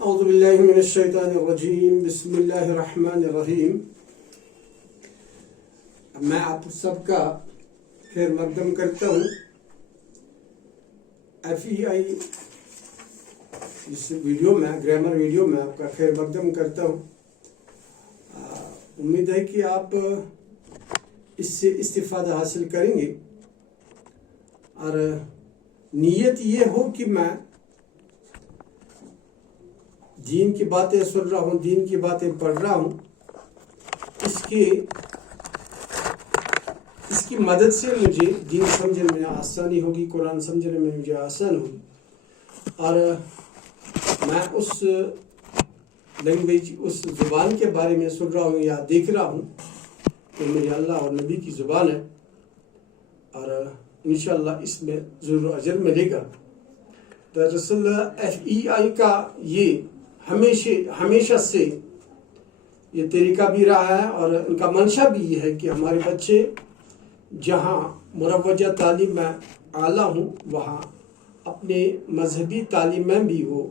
اعوذ باللہ من الشیطان الرجیم بسم اللہ الرحمن الرحیم. میں آپ سب کا خیر مقدم کرتا ہوں. FEI اس ویڈیو میں گرامر ویڈیو میں آپ کا خیر مقدم کرتا ہوں. امید ہے کہ آپ اس سے استفادہ حاصل کریں گے اور نیت یہ ہو کہ میں دین کی باتیں سن رہا ہوں، دین کی باتیں پڑھ رہا ہوں. اس کی مدد سے مجھے دین سمجھنے میں آسانی ہوگی، قرآن سمجھنے میں مجھے آسان ہوگی. اور میں اس لینگویج، اس زبان کے بارے میں سن رہا ہوں یا دیکھ رہا ہوں کہ میرے اللہ اور نبی کی زبان ہے، اور انشاءاللہ اس میں ضرور اجر ملے گا. دراصل FEI کا یہ ہمیشہ سے یہ طریقہ بھی رہا ہے، اور ان کا منشا بھی یہ ہے کہ ہمارے بچے جہاں مروجہ تعلیم میں اعلیٰ ہوں وہاں اپنے مذہبی تعلیم میں بھی وہ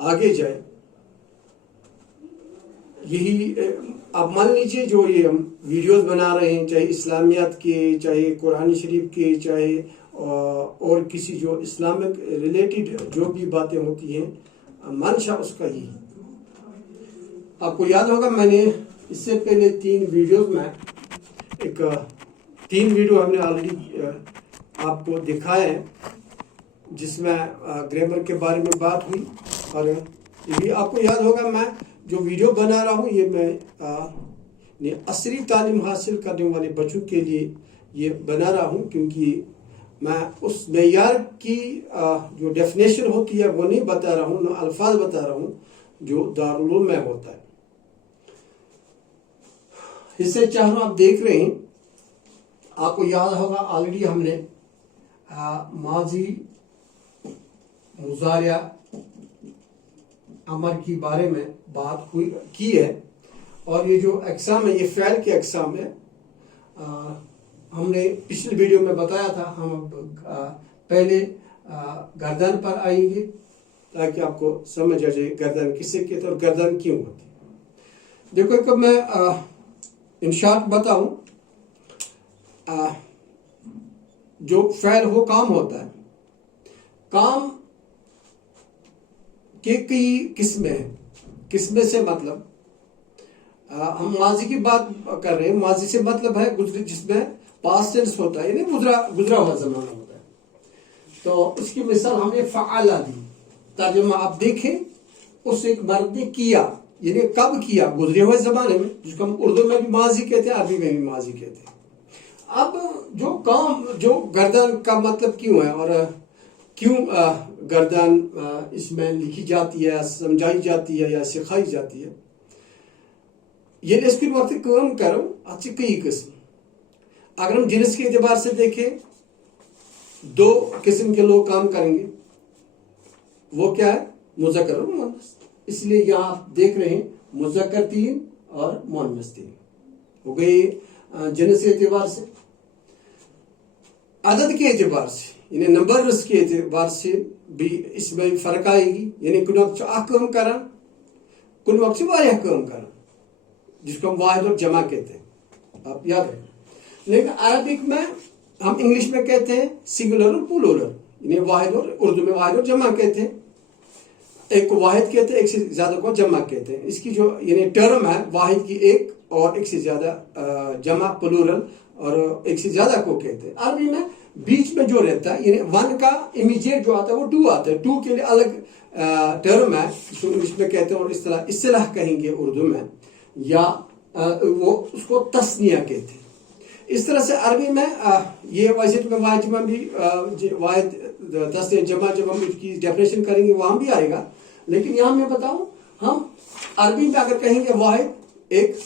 آگے جائے. یہی آپ مان لیجئے جو یہ ہم ویڈیوز بنا رہے ہیں، چاہے اسلامیات کے، چاہے قرآن شریف کے، چاہے اور کسی جو اسلامک ریلیٹڈ جو بھی باتیں ہوتی ہیں، منشا اس کا ہی. آپ کو یاد ہوگا میں نے اس سے پہلے 3 ویڈیوز میں تین ویڈیو ہم نے آلریڈی آپ کو دکھائے ہیں جس میں گرامر کے بارے میں بات ہوئی. اور یہ بھی آپ کو یاد ہوگا میں جو ویڈیو بنا رہا ہوں یہ میں عصری تعلیم حاصل کرنے والے بچوں کے لیے یہ بنا رہا ہوں، کیونکہ میں اس معیار کی جو ڈیفینیشن ہوتی ہے وہ نہیں بتا رہا ہوں، نہ الفاظ بتا رہا ہوں جو دارالعلوم میں ہوتا ہے. اس سے چاہوں آپ دیکھ رہے ہیں، آپ کو یاد ہوگا آلریڈی ہم نے ماضی مضارع امر کی بارے میں بات کی ہے. اور یہ جو اقسام ہے یہ فعل کے اقسام ہے. ہم نے پچھلی ویڈیو میں بتایا تھا ہم پہلے گردن پر آئیں گے تاکہ آپ کو سمجھ آ جائے گردن کسے کہتے اور گردن کیوں ہوتی. دیکھو کہ میں ان شارٹ بتاؤں، جو فعل ہو کام ہوتا ہے، کام کے کئی قسمیں ہیں. قسمیں سے مطلب ہم ماضی کی بات کر رہے ہیں، ماضی سے مطلب ہے جس میں پاسٹ ٹینس ہوتا ہے، یعنی گزرا ہوا زمانہ ہوتا ہے. تو اس کی مثال ہم نے فعلا دی. ترجمہ آپ دیکھیں، اس ایک مرد نے کیا، یعنی کب کیا؟ گزرے ہوئے زمانے میں، جس کو ہم اردو میں بھی ماضی کہتے ہیں، عربی میں بھی ماضی کہتے ہیں. اب جو کام، جو گردن کا مطلب کیوں ہے اور کیوں گردن اس میں لکھی جاتی ہے، سمجھائی جاتی ہے یا سکھائی جاتی ہے، یہ اس کے وقت کام کرو اچھی کئی قسم. اگر ہم جنس کے اعتبار سے دیکھیں 2 قسم کے لوگ کام کریں گے. وہ کیا ہے؟ مذکر اور مؤنث. اس لیے یہاں آپ دیکھ رہے ہیں مذکر 3 اور مؤنث 3 ہو گئے جنس کے اعتبار سے. عدد کے اعتبار سے یعنی نمبرز کے اعتبار سے بھی اس میں فرق آئے گی. یعنی کن وقت اخ کام کرن، کن وقت واریاہ کام کرن، جس کو ہم واحد اور جمع کہتے ہیں. آپ یاد رکھیں. لیکن عربک میں ہم انگلش میں کہتے ہیں سنگولر اور پلورل، یعنی واحد اور اردو میں واحد اور جمع کہتے ہیں. ایک کو واحد کہتے ہیں، ایک سے زیادہ کو جمع کہتے ہیں. اس کی جو یعنی ٹرم ہے، واحد کی ایک اور ایک سے زیادہ جمع پلورل اور ایک سے زیادہ کو کہتے ہیں. عربی میں بیچ میں جو رہتا ہے یعنی 1 کا امیجیٹ جو آتا ہے وہ 2 آتا ہے. 2 کے لیے الگ ٹرم ہے جس کو انگلش میں کہتے ہیں، اور اصطلاح کہیں گے اردو میں، یا وہ اس کو تثنیہ کہتے ہیں. اس طرح سے عربی میں یہ واحد میں واحد جمع بھی، واحد تثنیہ جمع جب ہم اس کی ڈیفینیشن کریں گے وہاں بھی آئے گا. لیکن یہاں میں بتاؤں، ہم عربی میں اگر کہیں گے واحد ایک،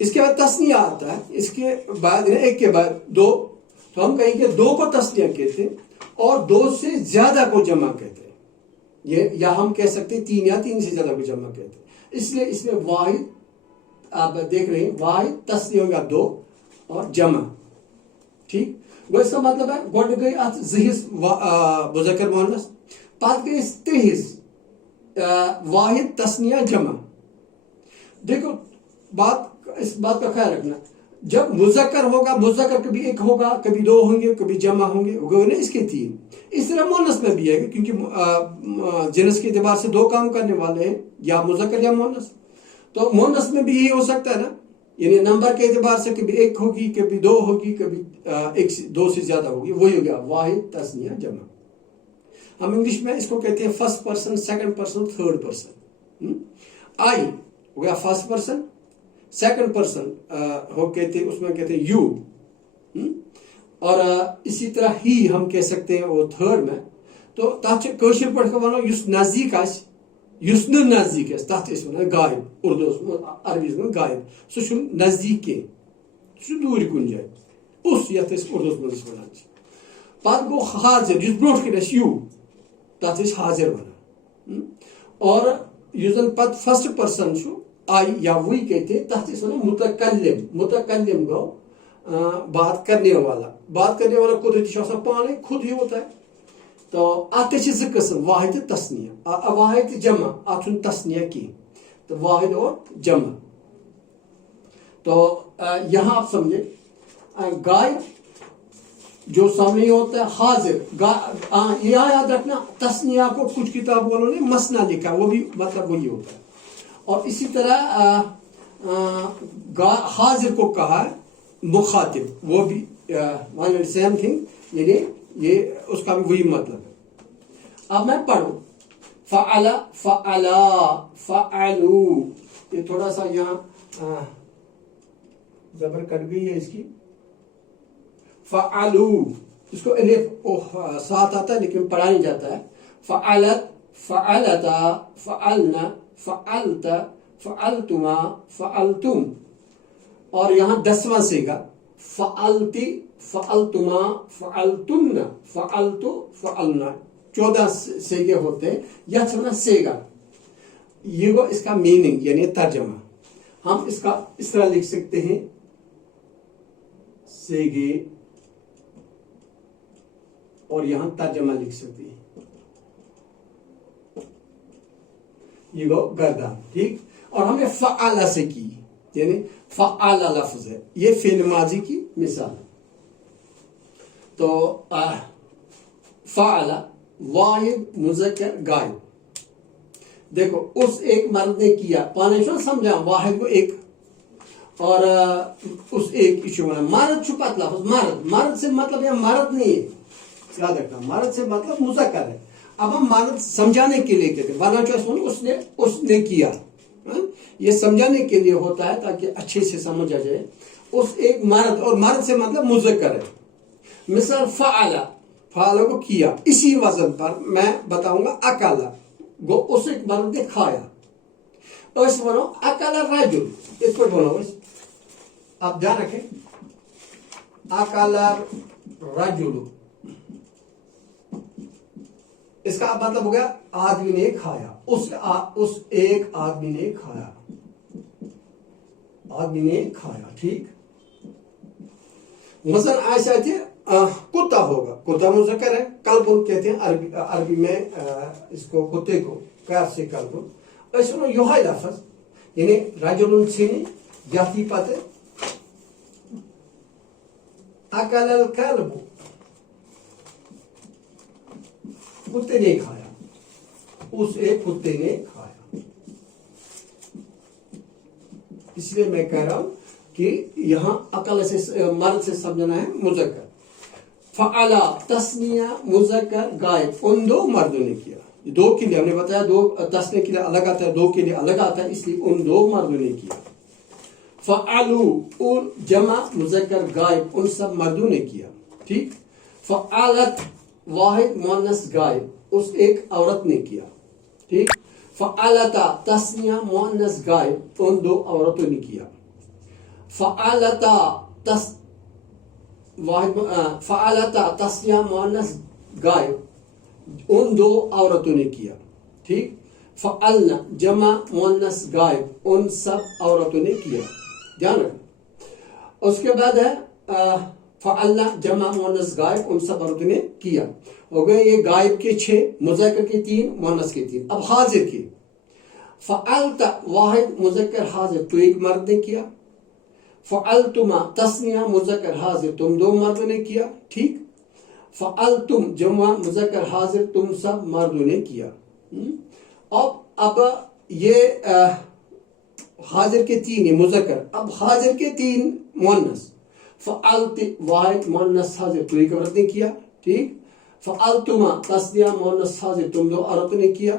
اس کے بعد تثنیہ آتا ہے، اس کے بعد ایک کے بعد 2، تو ہم کہیں گے 2 کو تثنیہ کہتے ہیں اور 2 سے زیادہ کو جمع کہتے ہیں. یہ یا ہم کہہ سکتے ہیں 3 یا 3 سے زیادہ کو جمع کہتے ہیں. اس لیے اس میں واحد آپ دیکھ رہے ہیں، واحد تثنیہ ہوگا 2 اور جمع. ٹھیک، وہ اس کا مطلب ہے گۄڈٕ گئی ات 2 حصہٕ مذکر مؤنث، پتہٕ گئی 3 حصہٕ वाहिद तस्निया जमा। देखो इस बात का ख्याल रखना, जब मुज़क्कर होगा, मुज़क्कर कभी एक होगा, कभी दो होंगे, कभी जमा होंगे, ना इसके तीन। इस तरह मोनस में भी है, क्योंकि जिनस के एतबार से दो काम करने वाले हैं, या मुज़क्कर या मोनस। तो मोनस में भी यही हो सकता है ना, यानी नंबर के एतबार से कभी एक होगी, कभी दो होगी, कभी दो से ज्यादा होगी, वही हो गया वाहिद तस्निया जमा। हम इंग्लिश में इसको कहते हैं first person, second person, third person. I हो गया फर्स्ट पर्सन, सेकंड पर्सन उसमें कहते हैं यू, और इसी तरह ही हम कह सकते हैं वो थर्ड में। तो कशिर पढ़ वनो युस नजदीक आस, युस नजदीक आस, तथ गायब, उर्दू अरबी में गायब, सह नजदीक के दूर कुन जाए, उस यथ उर्दू मज वन। पत गो हाजिर, युस ब्रोट कन यू, तथ हाजिर वन। और युस पत फर्स्ट पर्सन आई या वही कहते हैं, तथ मुतकल्लिम। मुतकल्लिम गो बात करने वाला। बात करने वाला कुदरती पाने खुद ही होता है। तो अत किस्म, वाहिद तस्निया, वाहिद जमा, अत तस्निया की, तो वाहिद और जमा। तो यहाँ आप समझे, गायब जो सामने होता है, हाजिर, ये याद रखना, तस्निया को कुछ किताब वालों ने मसना लिखा, वो भी मतलब वही होता है। और इसी तरह हाजिर को कहा है मुखातिब, वो भी सेम थिंग, यानी ये उसका भी वही मतलब है। अब मैं पढ़ू, फ़अला, फ़अला, फ़अलू, ये थोड़ा सा यहाँ जबर कट गई है इसकी। फ़अलू, इसको अलिफ साथ आता है लेकिन पढ़ा नहीं जाता है। फ़अलत, फ़अलता, फ़अलना, फ़अलत, फ़अलतुमा, फ़अलतुम। और यहाँ 10वां सेगा, फ़अलती, फ़अलतुमा, फ़अलतुन्ना, फ़अलतु, फ़अलना। 14 सेगे होते हैं, यह समझना सेगा। ये वो इसका मीनिंग यानी तर्जमा। हम इसका इस तरह लिख सकते हैं, सेगे, और यहां तर्जमा लिख सकते हैं, ये वो गर्दान, ठीक। और हमने फ़अला से की, यानी फ़अला लफ्ज़ है, ये फ़िल माजी की मिसाल है। तो फ़अला वाहिद मुज़क्कर गायब। देखो उस एक मर्द ने किया, पाने समझा, वाहिद को एक, और उस एक इशू बना। मर्द छुपत लफ्ज़, मर्द, मर्द से मतलब यह मर्द नहीं है, याद रखना, मर्द से मतलब मुज़क्कर है। अब हम मर्द समझाने के लिए कहते हैं, वरना उसने किया, ये समझाने के लिए होता है ताकि अच्छे से समझ आ जाए। उस एक मर्द, और मर्द से मतलब मुज़क्कर है। मिसाल फ़अला, फ़अला को किया, इसी वजन पर मैं बताऊंगा अकाला, गो उस एक मर्द ने खाया। इस बनो अकाला रजुल, इस पर बोलो, आप ध्यान रखें, अकाला रजुल, इसका मतलब हो गया आदमी ने खाया, उस एक आदमी ने खाया, आदमी ने खाया, ठीक। मसलन ऐसा कुत्ता होगा, कुत्ता मुज़क्कर है, कल्बुन कहते हैं अरबी में इसको कुत्ते को प्यार से कल्बुन। ऐसा योहाई लफ्ज़ यानी रजुलुन छीनी जाती पाते, अकलल कल्बु, कुत्ते ने खाया, उस एक कुत्ते ने खाया। इसलिए मैं कह रहा हूं कि यहां अकल से मर्द से समझना है मुज़क्कर। फ़अला तस्निया मुज़क्कर गायब, उन दो मर्दों ने किया। दो के लिए हमने बताया, दो तस्निया के लिए अलग आता है, दो के लिए अलग आता है, इसलिए उन दो मर्दों ने किया। फ़अलू, उन जमा मुज़क्कर गायब, उन सब मर्दों ने किया, ठीक। फ़अलत वाहिद मुअन्नस गायब, उस एक औरत ने किया, ठीक। फ़अलता तस्निया मुअन्नस गायब, उन दो औरतों ने किया। फ़अलता फ़अलता तस्निया मुअन्नस गायब, उन दो औरतों ने किया, ठीक। फ़अलना जमा मुअन्नस गायब, उन सब औरतों ने किया, ध्यान रखना। उसके बाद है फअलना जमा मुअन्नस गायब, उन सब औरतों ने किया। हो गए ये गायब के 6, मुज़क्कर के 3, मुअन्नस के 3। अब हाजिर के फअलता वाहिद मुज़क्कर हाजिर, तो एक मर्द ने किया। फअलतुमा तस्निया मुज़क्कर हाजिर, तुम 2 मर्दों ने किया, ठीक। फअलतुम जमा मुज़क्कर हाजिर, तुम सब मर्दों ने किया। अब ये हाजिर के 3 है मुज़क्कर, अब हाजिर के 3 मुअन्नस। फअलति वाहिद मुअन्नस हाजिर, तो एक औरत ने किया, ठीक। फअलतुमा तस्निया मुअन्नस हाजिर, तुम 2 औरतों ने किया।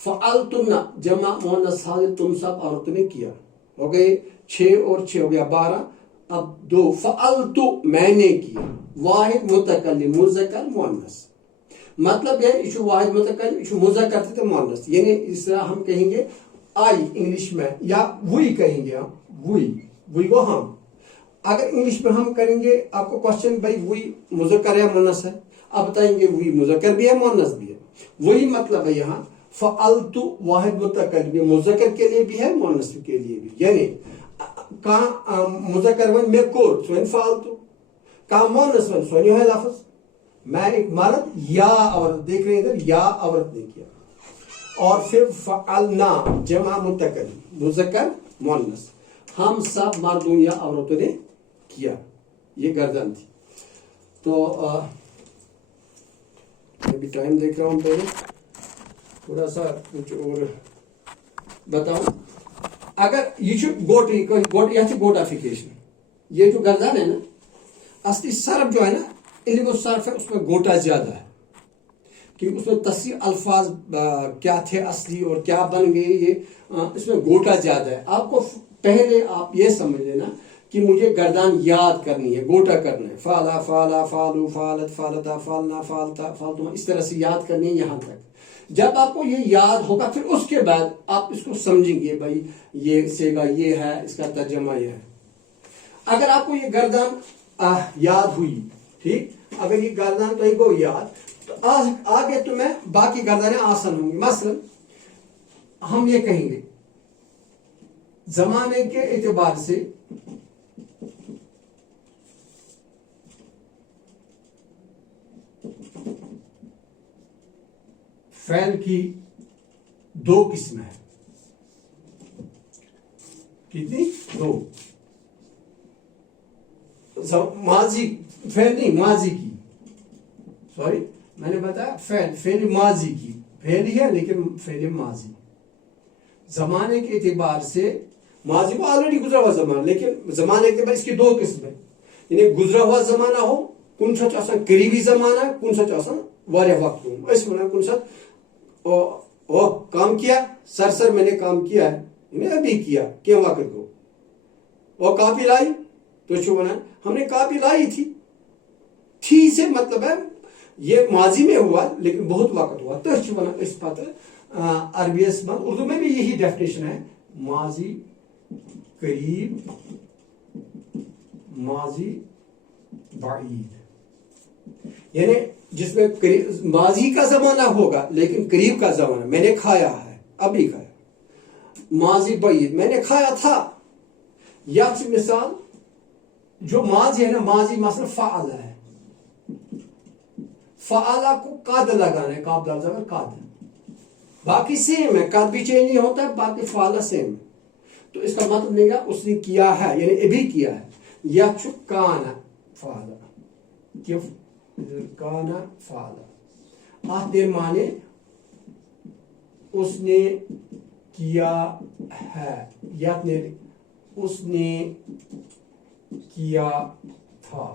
फअलतुमना जमा मुअन्नस हाजिर, तुम सब औरतों ने किया। हो गए 6 और 6 हो गया 12। अब 2 फअलतु मैंने किया, वाहिद मुतकल्लिम मुज़क्कर मुअन्नस, मतलब है इशु वाहिद मुतकल्लिम इशु मुज़क्कर थे मुअन्नस, यानी इस तरह हम कहेंगे आई इंग्लिश में, या वी कहेंगे हम, वी को हम। अगर इंग्लिश में हम करेंगे आपको क्वेश्चन, भाई वी मुज़क्कर है मुअन्नस है, आप बताएंगे वी मुज़क्कर भी है मुअन्नस भी है। वही मतलब है यहाँ फअलतु वाहिद मुतकल्लिम, मुज़क्कर के लिए भी है मुअन्नस के लिए भी, यानी कहाँ मुज़क्कर वन में कोर सोन फालतू, कहाँ मुअन्नस वन सोन है लफ्ज़, मैं एक मर्द या औरत, देख रहे हैं इधर या औरत ने किया। और फिर फअलना जमा मुतकल्लिम मुज़क्कर मुअन्नस, हम सब मर्दों या औरतों ने किया। ये गर्दन थी। तो मैं भी टाइम देख रहा हूं, पहले थोड़ा सा कुछ और बताऊं। अगर ये जो गोटाफिकेशन, ये जो गर्दन है ना, असली सर्फ जो है ना, इल्म सर्फ है, उसमें गोटा ज्यादा है, क्योंकि उसमें तस्रीर अल्फाज क्या थे असली और क्या बन गए, ये इसमें गोटा ज्यादा है। आपको पहले आप ये समझ लेना कि मुझे गर्दान याद करनी है, गोटा करना है, फाला फाला फालू फालत फालता फालना फालता फालतुमा, इस तरह से याद करनी है यहाँ तक। जब आपको ये याद होगा फिर उसके बाद आप इसको समझेंगे, भाई ये सेगा ये है, इसका तर्जमा ये है। अगर आपको ये गर्दान याद हुई, ठीक, अगर ये गर्दान तो को याद, तो आगे तुम्हें बाकी गर्दानें आसान होंगी। मसलन हम ये कहेंगे जमाने के एतबार से फैल की 2 किस्में हैं। कितनी? 2। माजी फैल नहीं, माजी की, सॉरी मैंने बताया फैल माजी की, फैल ही है लेकिन फैल माजी। जमाने के एतबार से माजी को ऑलरेडी गुजरा हुआ जमाना, लेकिन जमाने के एतबार इसकी 2 किस्में, यानी गुजरा हुआ जमाना हो, कुन सच आसान करीबी जमाना, कुन सच आसान वारे वक्त इसमें कुन सच ओ काम किया, सर मैंने काम किया है, इन्हें अभी किया क्या वक्त को, वो काफी लाई, तो शो बना हमने काफी लाई थी से मतलब है ये माजी में हुआ लेकिन बहुत वक्त हुआ, तो शो बना इस पत्र अरबी में, उर्दू में भी यही डेफिनेशन है, माजी करीब, माजी बाईद, यानी जिसमें माजी का जमाना होगा लेकिन करीब का जमाना, मैंने खाया है, अभी खाया। माजी बाईद, मैंने खाया था। या मिसाल जो माजी है ना, माजी मसला फाला है, फाला को काद लगाना है, काब दाल जबर काद, बाकी सेम है, काद भी चेंज नहीं होता है, बाकी फाला सेम है। तो इसका मतलब नहीं उसने किया है यानी अभी किया है। या काना फाला, क्यों काना फाला आते माने उसने किया है, या उसने किया था।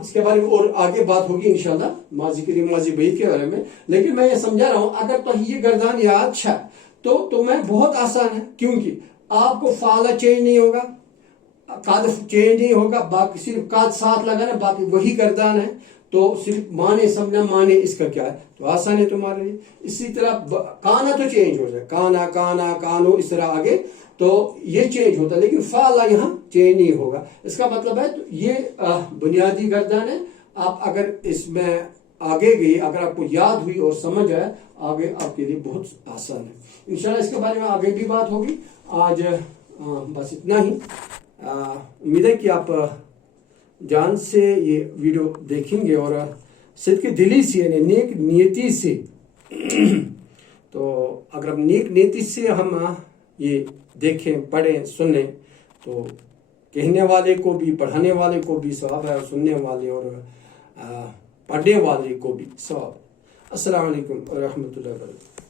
इसके बारे में और आगे बात होगी इंशाल्लाह, माजी के लिए माजी बईद के बारे में। लेकिन मैं ये समझा रहा हूं, अगर तो ये गर्दान याद है तो तुम्हें बहुत आसान है, क्योंकि आपको फाला चेंज नहीं होगा, काद चेंज नहीं होगा, बाकी सिर्फ काद साथ लगाना, बाकी वही गर्दान है, तो सिर्फ माने समझना, माने इसका क्या है, तो आसान है तुम्हारे लिए। इसी तरह काना तो चेंज हो जाए, काना काना कानो, इस तरह आगे तो ये चेंज होता है, लेकिन फाला यहाँ चेंज नहीं होगा। इसका मतलब है तो ये बुनियादी गर्दान है। आप अगर इसमें आगे गई, अगर आपको याद हुई और समझ आए, आगे आपके लिए बहुत आसान है। इंशाल्लाह इसके बारे में आगे भी बात होगी। आज बस इतना ही। उम्मीद है कि आप جان سے یہ ویڈیو دیکھیں گے اور صدق دلی سے یعنی نیک نیتی سے تو اگر ہم نیک نیتی سے ہم یہ دیکھیں پڑھیں سنیں تو کہنے والے کو بھی پڑھانے والے کو بھی ثواب ہے اور سننے والے اور پڑھنے والے کو بھی ثواب. السلام علیکم ورحمۃ اللہ وبرکاتہ.